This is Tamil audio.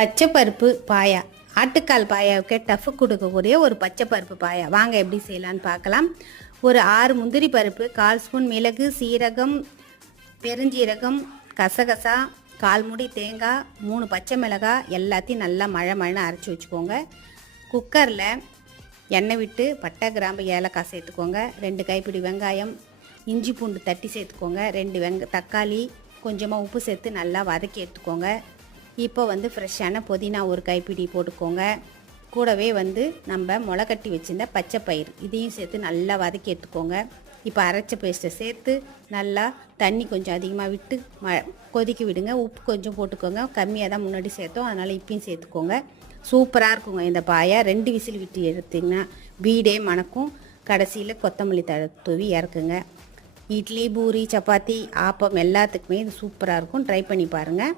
பச்சைப்பருப்பு பாயா, ஆட்டுக்கால் பாயாவுக்கு டஃப் கொடுக்கக்கூடிய ஒரு பச்சைப்பருப்பு பாயா வாங்க எப்படி செய்யலான்னு பார்க்கலாம். ஒரு 6 முந்திரி பருப்பு, 1/4 ஸ்பூன் மிளகு, சீரகம், பெருஞ்சீரகம், கசகசா, 1/4 மூடி தேங்காய், 3 பச்சை மிளகாய் எல்லாத்தையும் நல்லா மழை அரைச்சி வச்சுக்கோங்க. குக்கரில் எண்ணெய் விட்டு பட்டை, கிராம்பு, ஏலக்காய் சேர்த்துக்கோங்க. 2 கைப்பிடி வெங்காயம், இஞ்சி பூண்டு தட்டி சேர்த்துக்கோங்க. 2 தக்காளி, கொஞ்சமாக உப்பு சேர்த்து நல்லா வதக்கி எடுத்துக்கோங்க. இப்போ ஃப்ரெஷ்ஷான புதினா ஒரு கைப்பிடி போட்டுக்கோங்க. கூடவே நம்ம முளைக்கட்டி வச்சுருந்த பச்சை பயிர் இதையும் சேர்த்து நல்லா வதக்கி எடுத்துக்கோங்க. இப்போ அரைச்ச பேஸ்ட்டை சேர்த்து நல்லா தண்ணி கொஞ்சம் அதிகமாக விட்டு கொதிக்க விடுங்க. உப்பு கொஞ்சம் போட்டுக்கோங்க, கம்மியாக தான் முன்னாடி சேர்த்தோம், அதனால் இப்பயும் சேர்த்துக்கோங்க. சூப்பராக இருக்குங்க இந்த பாயா. 2 விசில் விட்டு எடுத்திங்கன்னா வீடே மணக்கும். கடைசியில் கொத்தமல்லி தூவி இறக்குங்க. இட்லி, பூரி, சப்பாத்தி, ஆப்பம் எல்லாத்துக்குமே இது சூப்பராக இருக்கும். ட்ரை பண்ணி பாருங்கள்.